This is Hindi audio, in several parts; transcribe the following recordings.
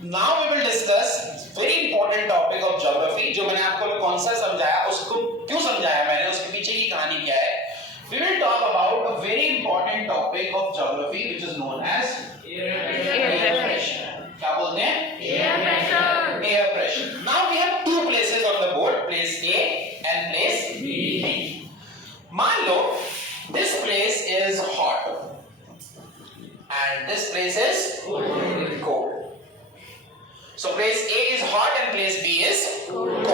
Now we will discuss very important topic of geography. जो मैंने आपको कौन सा समझाया, उसको क्यों समझाया मैंने, उसके पीछे की कहानी क्या है. We will talk about a very important topic of geography which is known as air pressure. क्या बोलते हैं? Air pressure. Air pressure. Now we have two places on the board, place A and place B. मान लो this place is hot and this place is cold. So place A is hot and place B is cold.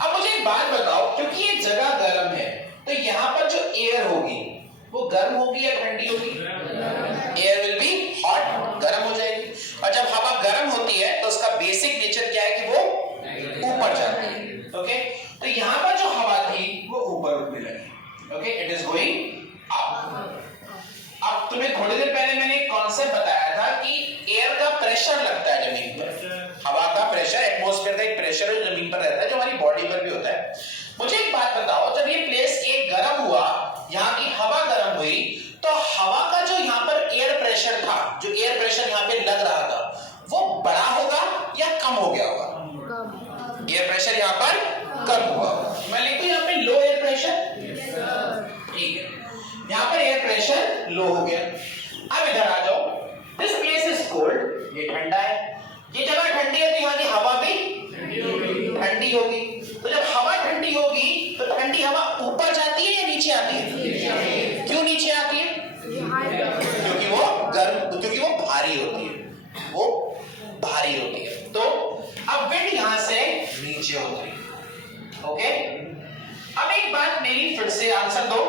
अब मुझे एक बात बताओ, क्योंकि ये जगह गर्म है तो यहाँ पर जो एयर होगी वो गर्म होगी या ठंडी होगी? एयर विल बी हॉट, गर्म हो जाएगी. और जब हवा गर्म होती है तो उसका बेसिक नेचर क्या है कि वो ऊपर जाती है. ओके, तो यहाँ पर जो हवा थी वो ऊपर उठने लगी. Okay, it is going up. अब तुम्हें थोड़ी देर पहले मैंने एक कॉन्सेप्ट बताया था कि एयर का प्रेशर लगता है जमीन पर. हवा का प्रेशर, एटमॉस्फेयर का एक प्रेशर है जमीन पर रहता है, जो हमारी बॉडी पर भी होता है. मुझे एक बात बताओ, जब ये प्लेस ए गर्म हुआ, यहाँ की हवा गर्म हुई, तो हवा का जो यहाँ पर एयर प्रेशर था, जो एयर प्रेशर यहाँ पे लग रहा था, वो बड़ा होगा या कम हो गया होगा? एयर प्रेशर यहाँ पर कम हुआ. मैं लिखूं यहाँ पे लो एयर प्रेशर. ठीक है, यहाँ पर एयर प्रेशर लो हो गया. अब इधर आ जाओ, दिस प्लेस इज कोल्ड, ये ठंडा है. ये जगह ठंडी है तो यहाँ की हवा भी ठंडी होगी. तो जब हवा ठंडी होगी तो ठंडी हवा ऊपर जाती है या नीचे आती है? क्यों नीचे आती है? क्योंकि वो गर्म, क्योंकि वो भारी होती है, वो भारी होती है. तो अब विंड यहां से नीचे उतरी. ओके, अब एक बात मेरी फिर से आंसर दो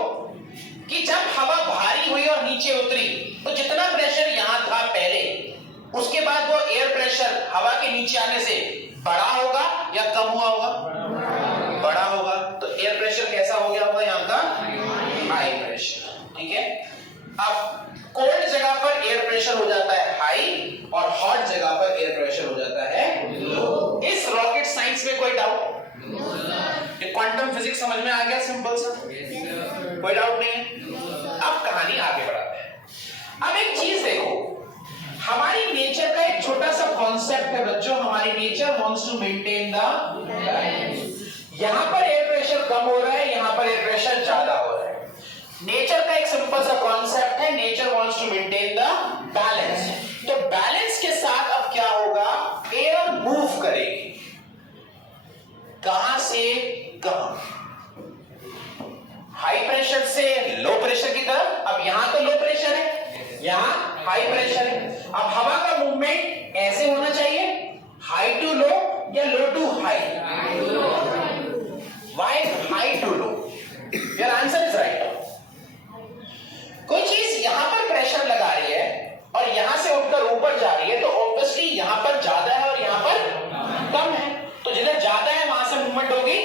कि जब हवा भारी हुई और नीचे उतरी तो जितना प्रेशर यहां था पहले, उसके बाद वो एयर प्रेशर हवा के नीचे आने से बड़ा होगा या कम हुआ होगा? बड़ा होगा. तो एयर प्रेशर कैसा हो गया होगा यहाँ का? High pressure. ठीक है, अब कोल्ड जगह पर एयर प्रेशर हो जाता है हाई और हॉट जगह पर एयर प्रेशर हो जाता है लो. इस रॉकेट साइंस में कोई डाउट? ये क्वांटम फिजिक्स समझ में आ गया? सिंपल सा, कोई डाउट नहीं है. अब कहानी आगे बढ़ाते हैं. अब एक चीज देखो, हमारी नेचर का एक छोटा सा कॉन्सेप्ट है बच्चों. हमारी nature wants to maintain the balance. यहां पर एयर प्रेशर कम हो रहा है, यहां पर एयर प्रेशर ज्यादा हो रहा है. नेचर का एक सिंपल सा कॉन्सेप्ट है, nature wants to maintain the balance. तो बैलेंस के साथ अब क्या होगा? एयर मूव करेगी. कहां से कहां? हाई प्रेशर से लो प्रेशर की तरफ. अब यहां तो लो प्रेशर है, यहां हाई प्रेशर है. अब हवा का मूवमेंट ऐसे होना चाहिए, हाई टू लो या low to high? Why high to low? Your answer is right. कोई चीज यहां पर प्रेशर लगा रही है और यहां से उठकर ऊपर जा रही है, तो ऑब्वियसली यहां पर ज्यादा है और यहां पर कम है. तो जिधर ज्यादा है वहां से मूवमेंट होगी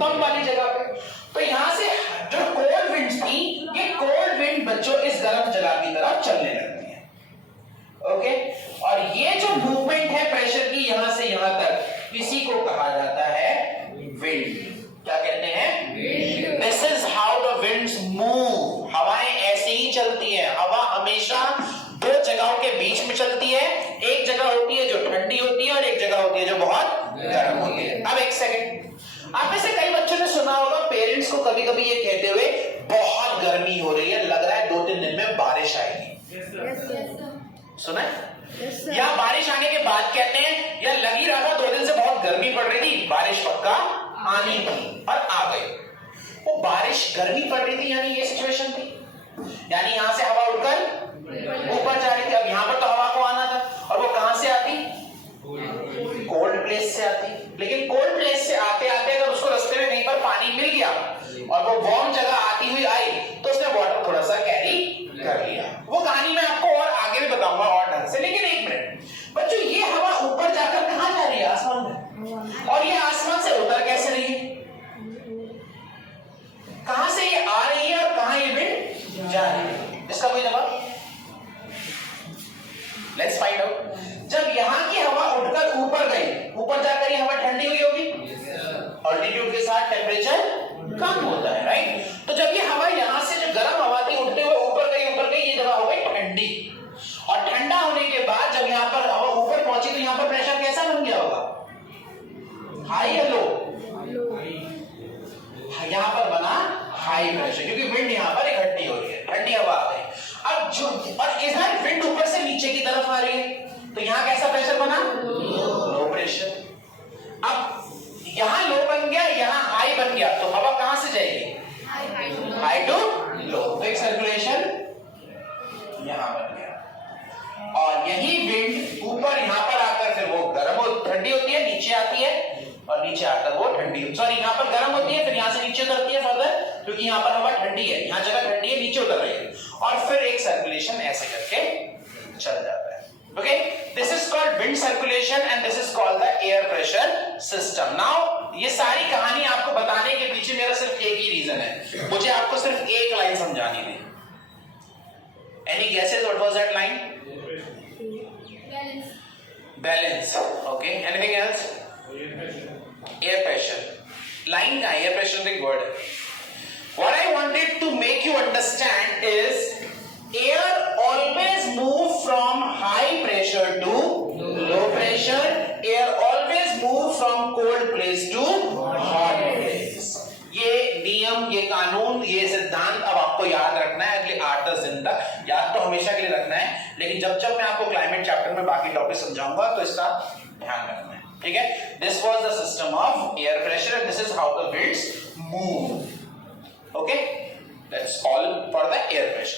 कम वाली जगह पे. तो यहां से जो कोल्ड विंड थी, ये कोल्ड विंड बच्चों इस गर्म जगह की तरफ चलने लगती है. ओके, और ये जो मूवमेंट है प्रेशर की यहां से यहां तक, इसी को कहा जाता है विंड. क्या कहते हैं? This is how the winds move. हवाएं ऐसे ही चलती है. हवा हमेशा दो जगहों के बीच में चलती है. एक जगह होती है जो ठंडी होती है और एक जगह होती है जो बहुत गर्म होती है. अब एक सेकंड, आप में से कई बच्चों ने सुना होगा पेरेंट्स को कभी कभी ये कहते हुए, बहुत गर्मी हो रही है, लग रहा है 2-3 दिन में बारिश आएगी. सुना है? या बारिश आने के बाद कहते हैं, या लग ही रहा था 2 दिन से बहुत गर्मी पड़ रही थी, बारिश पक्का आनी थी और आ गई. वो बारिश गर्मी पड़ रही थी यानी ये सिचुएशन थी, यानी यहां से हवा उठकर ऊपर जा रही थी. अब यहां पर तो हवा को आना था और वो कहां से आती? कोल्ड प्लेस से आती. लेकिन कोल्ड प्लेस से आते आते अगर उसको रास्ते में कहीं पर पानी मिल गया और वो वार्म जगह आती हुई आई, तो उसने वाटर थोड़ा सा कैरी कर लिया. वो कहानी मैं आपको और आगे भी बताऊंगा और ढंग से. लेकिन एक मिनट बच्चों, ये हवा ऊपर जाकर कहां जा रही है? आसमान में. और ये आसमान से उतर कैसे रही है? कहां से ये आ रही है और कहां ये विंड जा रही है? इसका कोई जवाब? Let's find out. जब यहां की हवा उठकर ऊपर गई, ऊपर जाकर ये हवा ठंडी हुई होगी. ऑल्टीट्यूड के साथ टेम्परेचर कम होता है, राइट? तो जब ये हवा यहां से जो गर्म हवा थी उठते हुए ऊपर गई, ये जगह हो गई ठंडी. और ठंडा होने के बाद जब यहाँ पर हवा ऊपर पहुंची आ रही है, तो यहां कैसा प्रेशर बना? Low pressure. अब यहां लो बन गया, यहां हाई बन गया, तो हवा कहां से जाएगी? हाई टू लो। तो एक सर्कुलेशन यहां बन गया, और यही विंड ऊपर यहां पर आकर फिर वो गर्म ठंडी होती है, नीचे आती है, और नीचे आकर वो ठंडी, सॉरी यहां पर गर्म होती है, फिर यहां से नीचे उतरती है फर्दर, क्योंकि यहां पर हवा ठंडी है, यहां जगह ठंडी है, नीचे उतर रही है, और फिर एक सर्कुलेशन ऐसे करके चल जाता है। Okay, this is called wind circulation and this is called the air pressure system. Now, ये सारी कहानी आपको बताने के पीछे मेरा सिर्फ एक ही रीजन है, मुझे आपको सिर्फ एक लाइन समझानी थी। Any guesses what was that line? Balance. Balance. Okay. Anything else? Air pressure. Line का air pressure एक word है. What I wanted to make you understand is air always move from high pressure to low pressure. Air always move from cold place to hot place. ये नियम, ये कानून, ये सिद्धांत अब आपको याद रखना है अगले 8-10 दिन तक, याद तो हमेशा के लिए रखना है, लेकिन जब जब मैं आपको क्लाइमेट चैप्टर में बाकी टॉपिक समझाऊंगा तो इसका ध्यान रखना है, ठीक है? This was the system of air pressure and this is how the winds move. Okay, that's all for the air pressure.